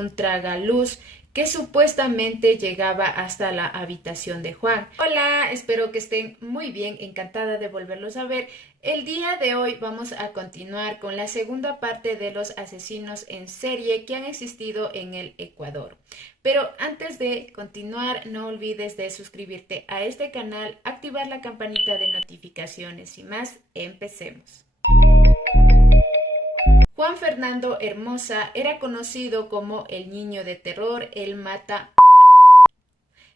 un tragaluz que supuestamente llegaba hasta la habitación de Juan. Hola, espero que estén muy bien, encantada de volverlos a ver. El día de hoy vamos a continuar con la segunda parte de los asesinos en serie que han existido en el Ecuador. Pero antes de continuar, no olvides de suscribirte a este canal, activar la campanita de notificaciones y más, empecemos. Juan Fernando Hermosa era conocido como el niño de terror, el mata.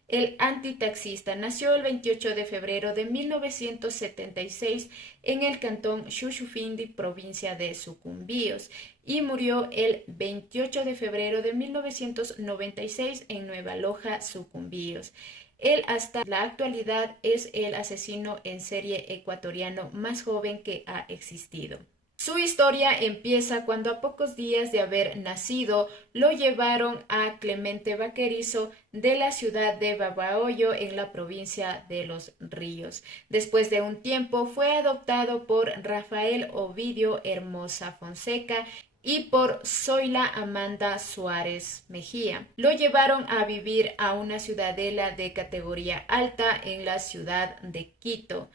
El antitaxista nació el 28 de febrero de 1976 en el cantón Xuxufindi, provincia de Sucumbíos, y murió el 28 de febrero de 1996 en Nueva Loja, Sucumbíos. Él hasta la actualidad es el asesino en serie ecuatoriano más joven que ha existido. Su historia empieza cuando a pocos días de haber nacido lo llevaron a Clemente Vaquerizo de la ciudad de Babahoyo en la provincia de Los Ríos. Después de un tiempo fue adoptado por Rafael Ovidio Hermosa Fonseca y por Zoila Amanda Suárez Mejía. Lo llevaron a vivir a una ciudadela de categoría alta en la ciudad de Quito.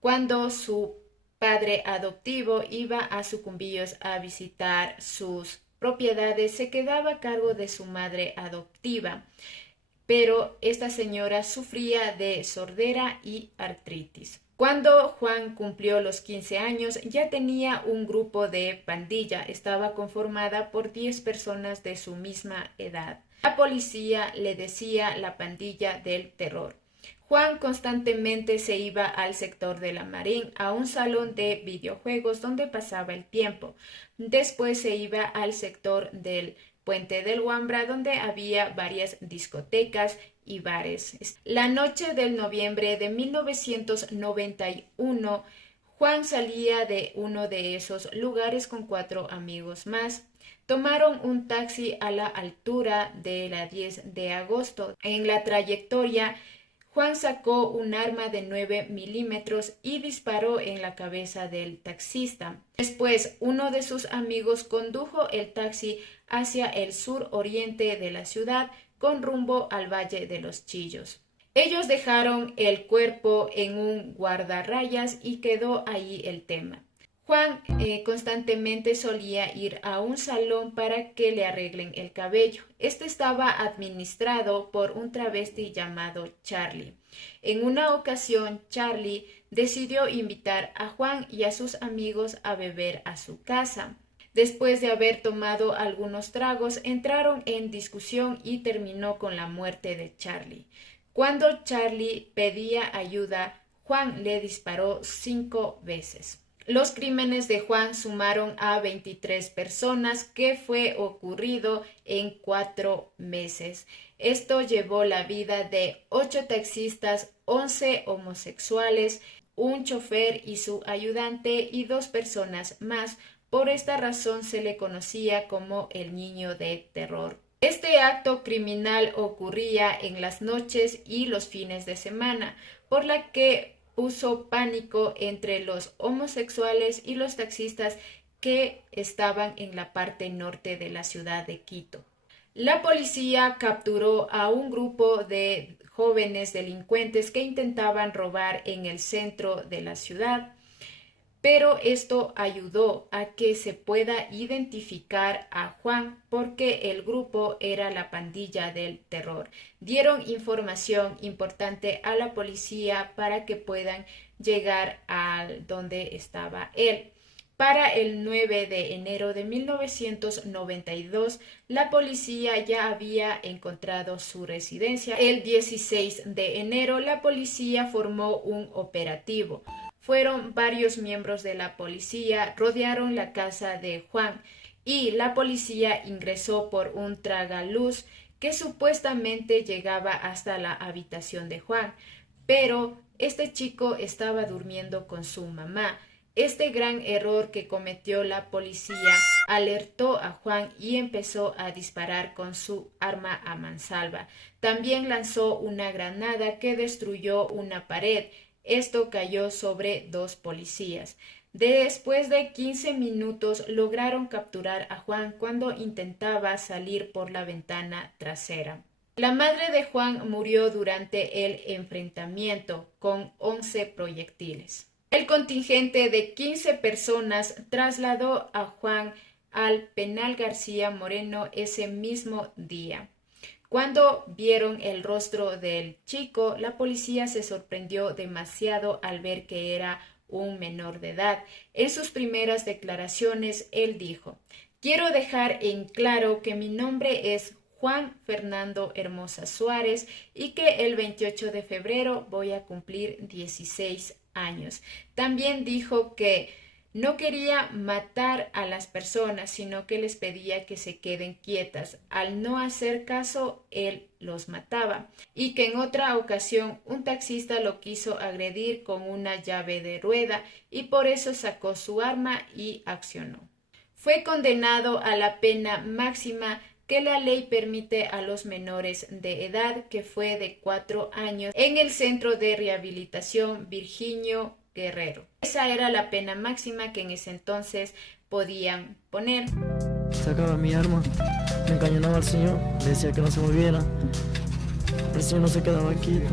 Cuando su padre adoptivo iba a Sucumbíos a visitar sus propiedades, se quedaba a cargo de su madre adoptiva, pero esta señora sufría de sordera y artritis. Cuando Juan cumplió los 15 años, ya tenía un grupo de pandilla. Estaba conformada por 10 personas de su misma edad. La policía le decía la pandilla del terror. Juan constantemente se iba al sector de la Marín, a un salón de videojuegos donde pasaba el tiempo. Después se iba al sector del Puente del Huambra, donde había varias discotecas y bares. La noche del noviembre de 1991, Juan salía de uno de esos lugares con 4 amigos más. Tomaron un taxi a la altura de la 10 de agosto. En la trayectoria, Juan sacó un arma de 9 milímetros y disparó en la cabeza del taxista. Después, uno de sus amigos condujo el taxi hacia el sur-oriente de la ciudad con rumbo al Valle de los Chillos. Ellos dejaron el cuerpo en un guardarrayas y quedó ahí el tema. Juan constantemente solía ir a un salón para que le arreglen el cabello. Este estaba administrado por un travesti llamado Charlie. En una ocasión, Charlie decidió invitar a Juan y a sus amigos a beber a su casa. Después de haber tomado algunos tragos, entraron en discusión y terminó con la muerte de Charlie. Cuando Charlie pedía ayuda, Juan le disparó 5 veces. Los crímenes de Juan sumaron a 23 personas, que fue ocurrido en 4 meses. Esto llevó la vida de 8 taxistas, 11 homosexuales, un chofer y su ayudante y 2 personas más. Por esta razón se le conocía como el niño de terror. Este acto criminal ocurría en las noches y los fines de semana, por la que puso pánico entre los homosexuales y los taxistas que estaban en la parte norte de la ciudad de Quito. La policía capturó a un grupo de jóvenes delincuentes que intentaban robar en el centro de la ciudad, pero esto ayudó a que se pueda identificar a Juan porque el grupo era la pandilla del terror. Dieron información importante a la policía para que puedan llegar a donde estaba él. Para el 9 de enero de 1992, la policía ya había encontrado su residencia. El 16 de enero, la policía formó un operativo. Fueron varios miembros de la policía, rodearon la casa de Juan y la policía ingresó por un tragaluz que supuestamente llegaba hasta la habitación de Juan, pero este chico estaba durmiendo con su mamá. Este gran error que cometió la policía alertó a Juan y empezó a disparar con su arma a mansalva. También lanzó una granada que destruyó una pared. Esto cayó sobre 2 policías. Después de 15 minutos lograron capturar a Juan cuando intentaba salir por la ventana trasera. La madre de Juan murió durante el enfrentamiento con 11 proyectiles. El contingente de 15 personas trasladó a Juan al penal García Moreno ese mismo día. Cuando vieron el rostro del chico, la policía se sorprendió demasiado al ver que era un menor de edad. En sus primeras declaraciones, él dijo: "Quiero dejar en claro que mi nombre es Juan Fernando Hermosa Suárez y que el 28 de febrero voy a cumplir 16 años". También dijo que no quería matar a las personas, sino que les pedía que se queden quietas. Al no hacer caso, él los mataba. Y que en otra ocasión un taxista lo quiso agredir con una llave de rueda y por eso sacó su arma y accionó. Fue condenado a la pena máxima que la ley permite a los menores de edad, que fue de 4 años, en el Centro de Rehabilitación Virginio Guerrero. Esa era la pena máxima que en ese entonces podían poner. Sacaba mi arma, me encañonaba al señor, le decía que no se moviera. El señor no se quedaba quieto.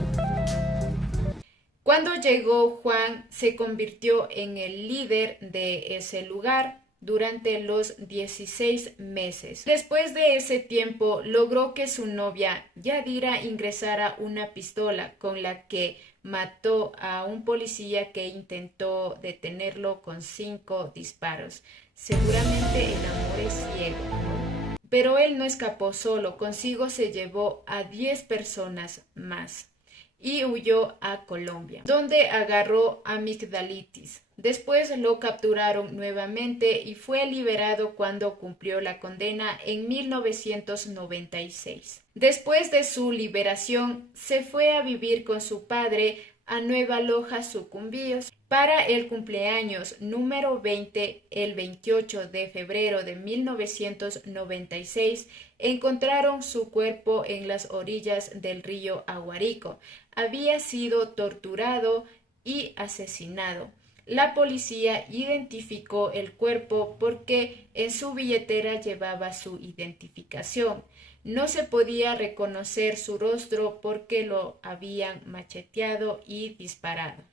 Cuando llegó Juan, se convirtió en el líder de ese lugar durante los 16 meses. Después de ese tiempo, logró que su novia Yadira ingresara una pistola con la que mató a un policía que intentó detenerlo con 5 disparos. Seguramente el amor es ciego, ¿no? Pero él no escapó solo, consigo se llevó a 10 personas más y huyó a Colombia, donde agarró amigdalitis. Después lo capturaron nuevamente y fue liberado cuando cumplió la condena en 1996. Después de su liberación, se fue a vivir con su padre a Nueva Loja, Sucumbíos. Para el cumpleaños número 20, el 28 de febrero de 1996, encontraron su cuerpo en las orillas del río Aguarico. Había sido torturado y asesinado. La policía identificó el cuerpo porque en su billetera llevaba su identificación. No se podía reconocer su rostro porque lo habían macheteado y disparado.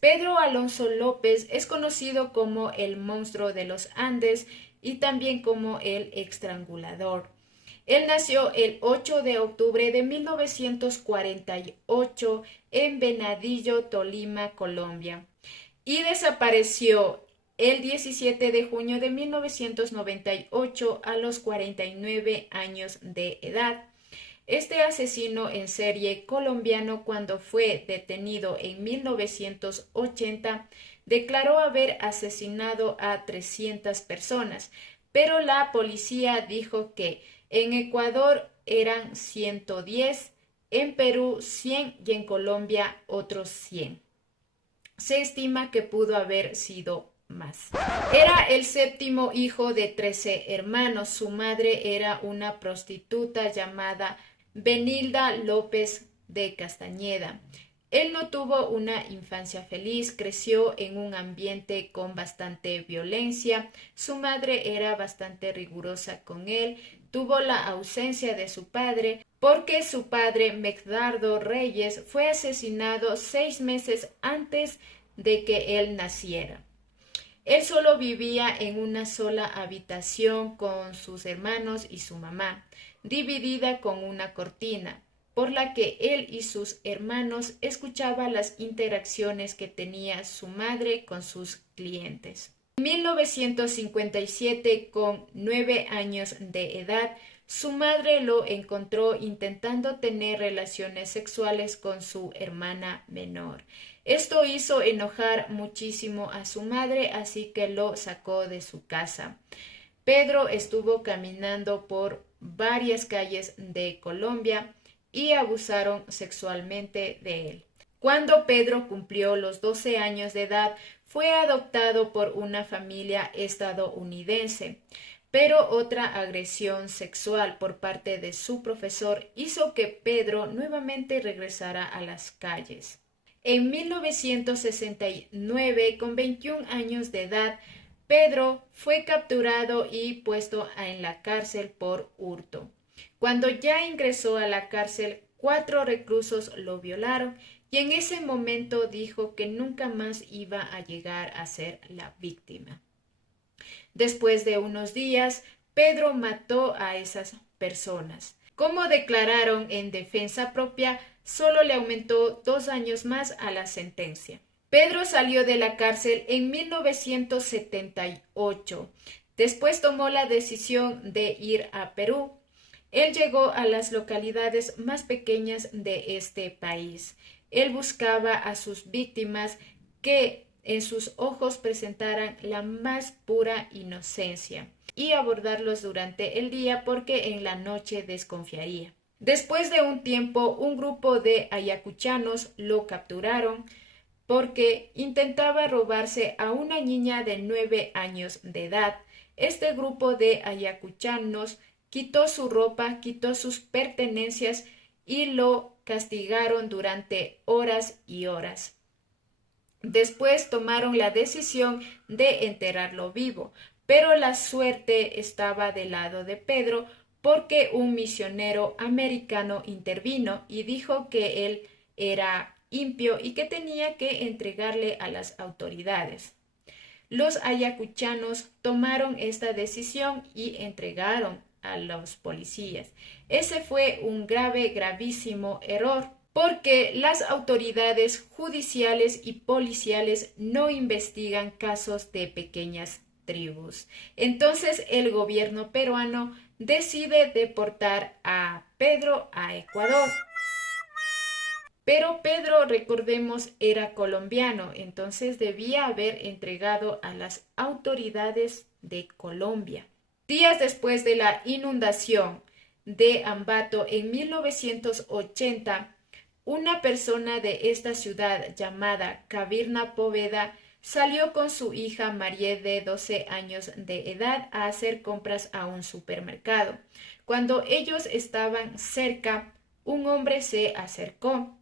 Pedro Alonso López es conocido como el monstruo de los Andes y también como el estrangulador. Él nació el 8 de octubre de 1948 en Venadillo, Tolima, Colombia, y desapareció el 17 de junio de 1998 a los 49 años de edad. Este asesino en serie colombiano, cuando fue detenido en 1980, declaró haber asesinado a 300 personas, pero la policía dijo que en Ecuador eran 110, en Perú 100 y en Colombia otros 100. Se estima que pudo haber sido más. Era el séptimo hijo de 13 hermanos. Su madre era una prostituta llamada Benilda López de Castañeda. Él no tuvo una infancia feliz, creció en un ambiente con bastante violencia. Su madre era bastante rigurosa con él. Tuvo la ausencia de su padre porque su padre, Megdardo Reyes, fue asesinado 6 meses antes de que él naciera. Él solo vivía en una sola habitación con sus hermanos y su mamá, dividida con una cortina, por la que él y sus hermanos escuchaban las interacciones que tenía su madre con sus clientes. En 1957, con 9 años de edad, su madre lo encontró intentando tener relaciones sexuales con su hermana menor. Esto hizo enojar muchísimo a su madre, así que lo sacó de su casa. Pedro estuvo caminando por varias calles de Colombia y abusaron sexualmente de él. Cuando Pedro cumplió los 12 años de edad, fue adoptado por una familia estadounidense, pero otra agresión sexual por parte de su profesor hizo que Pedro nuevamente regresara a las calles. En 1969, con 21 años de edad, Pedro fue capturado y puesto en la cárcel por hurto. Cuando ya ingresó a la cárcel, 4 reclusos lo violaron y en ese momento dijo que nunca más iba a llegar a ser la víctima. Después de unos días, Pedro mató a esas personas. Como declararon en defensa propia, solo le aumentó 2 años más a la sentencia. Pedro salió de la cárcel en 1978. Después tomó la decisión de ir a Perú. Él llegó a las localidades más pequeñas de este país. Él buscaba a sus víctimas que en sus ojos presentaran la más pura inocencia y abordarlos durante el día porque en la noche desconfiaría. Después de un tiempo, un grupo de ayacuchanos lo capturaron porque intentaba robarse a una niña de 9 años de edad. Este grupo de ayacuchanos quitó su ropa, quitó sus pertenencias y lo castigaron durante horas y horas. Después tomaron la decisión de enterrarlo vivo, pero la suerte estaba del lado de Pedro porque un misionero americano intervino y dijo que él era impío y que tenía que entregarle a las autoridades. Los ayacuchanos tomaron esta decisión y entregaron a los policías. Ese fue un gravísimo error, porque las autoridades judiciales y policiales no investigan casos de pequeñas tribus. Entonces el gobierno peruano decide deportar a Pedro a Ecuador. Pero Pedro, recordemos, era colombiano, entonces debía haber entregado a las autoridades de Colombia. Días después de la inundación de Ambato en 1980, una persona de esta ciudad llamada Cavirna Poveda salió con su hija María de 12 años de edad a hacer compras a un supermercado. Cuando ellos estaban cerca, un hombre se acercó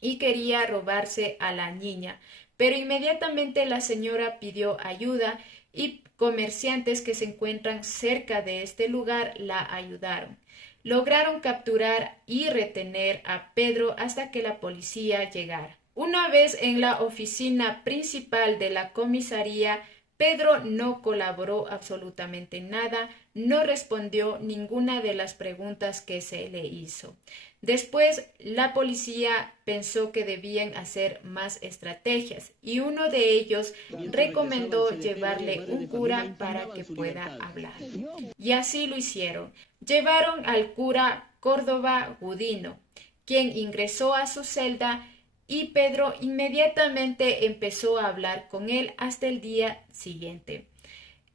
y quería robarse a la niña, pero inmediatamente la señora pidió ayuda y comerciantes que se encuentran cerca de este lugar la ayudaron. Lograron capturar y retener a Pedro hasta que la policía llegara. Una vez en la oficina principal de la comisaría, Pedro no colaboró absolutamente nada, no respondió ninguna de las preguntas que se le hizo. Después, la policía pensó que debían hacer más estrategias y uno de ellos recomendó llevarle un cura para que pueda hablar. Y así lo hicieron. Llevaron al cura Córdoba Gudino, quien ingresó a su celda y Pedro inmediatamente empezó a hablar con él hasta el día siguiente.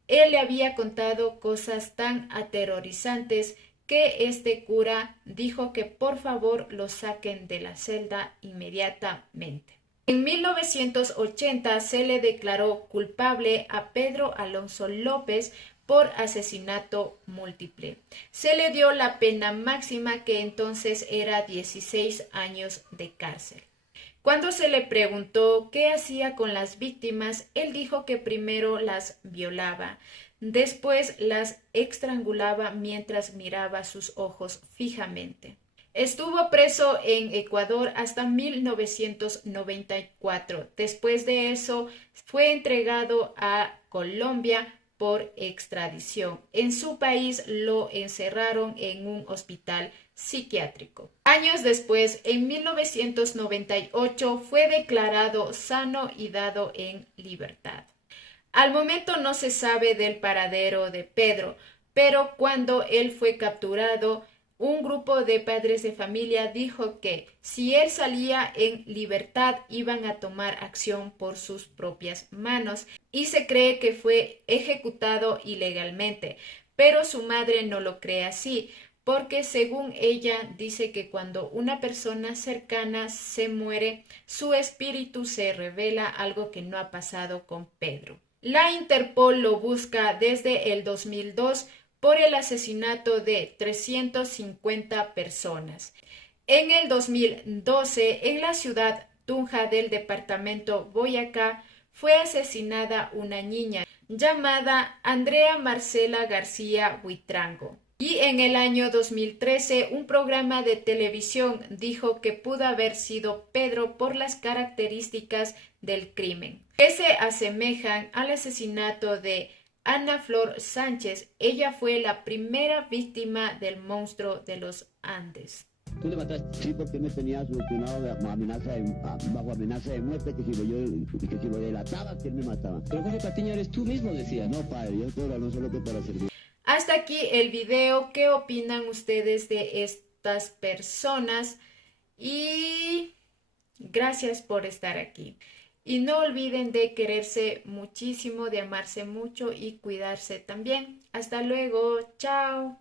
Él le había contado cosas tan aterrorizantes que este cura dijo que por favor lo saquen de la celda inmediatamente. En 1980 se le declaró culpable a Pedro Alonso López por asesinato múltiple. Se le dio la pena máxima, que entonces era 16 años de cárcel. Cuando se le preguntó qué hacía con las víctimas, él dijo que primero las violaba, después las estrangulaba mientras miraba sus ojos fijamente. Estuvo preso en Ecuador hasta 1994. Después de eso, fue entregado a Colombia por extradición. En su país lo encerraron en un hospital psiquiátrico. Años después, en 1998, fue declarado sano y dado en libertad. Al momento no se sabe del paradero de Pedro, pero cuando él fue capturado, un grupo de padres de familia dijo que si él salía en libertad iban a tomar acción por sus propias manos, y se cree que fue ejecutado ilegalmente, pero su madre no lo cree así, porque según ella dice que cuando una persona cercana se muere, su espíritu se revela, algo que no ha pasado con Pedro. La Interpol lo busca desde el 2002 por el asesinato de 350 personas. En el 2012, en la ciudad Tunja del departamento Boyacá, fue asesinada una niña llamada Andrea Marcela García Buitrango. Y en el año 2013, un programa de televisión dijo que pudo haber sido Pedro por las características del crimen, que se asemejan al asesinato de Ana Flor Sánchez. Ella fue la primera víctima del monstruo de los Andes. ¿Tú le mataste? Sí, porque me tenía solucionado bajo amenaza de muerte, que si lo delataba, que él me mataba. Pero Jorge Patiño, eres tú mismo, decía. No, padre, yo todo no solo que para servir. Hasta aquí el video. ¿Qué opinan ustedes de estas personas? Y gracias por estar aquí. Y no olviden de quererse muchísimo, de amarse mucho y cuidarse también. Hasta luego. Chao.